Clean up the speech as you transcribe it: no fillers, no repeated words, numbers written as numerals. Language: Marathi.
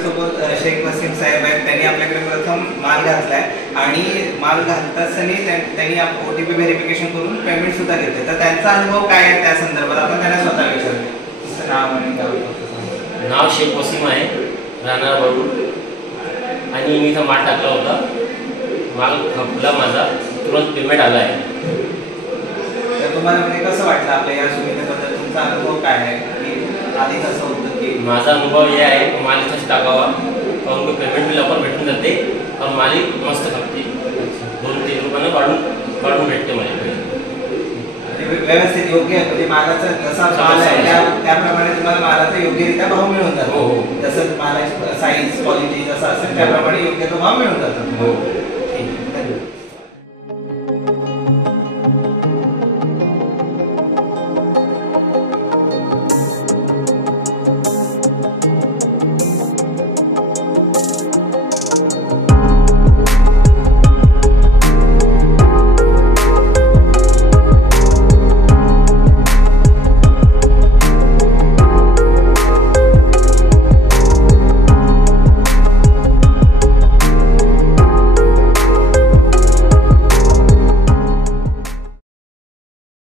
आपल्यासोबत शेख वसीम साहेब आहेत. त्यांनी आपल्याकडे प्रथम माल घातलाय आणि माल घालताना त्यांनी OTP व्हेरिफिकेशन करून पेमेंट सुद्धा घेतले. तर त्यांचा अनुभव काय आहे त्या संदर्भात आपण त्यांना स्वतः विचारले. तुमचं नाव आणि गाव? नाव शेख वसीम आहे, राहणार वडूळ. आणि मी इथं माल टाकला होता, माल खपला माझा, तुरंत पेमेंट आला आहे. तर तुम्हाला म्हणजे कसं वाटलं आपल्या या सुविधेबद्दल? तुमचा अनुभव काय आहे की आधी कसं होतं? की माझा अनुभव हे आहे की माल इथंच टाकावा, कारण की पेमेंट बी लवकर भेटून जाते आणि माल मस्त खपते. 2-3 रुपयानं वाढून भेटते मला. व्यवस्थित योग्य म्हणजे मालाचा जसा माल आहे त्याप्रमाणे तुम्हाला मालाचा योग्यरित्या भाव मिळून जातो. जसं मालाची साईज क्वालिटी जसं असेल त्याप्रमाणे योग्य तो भाव मिळून जातो.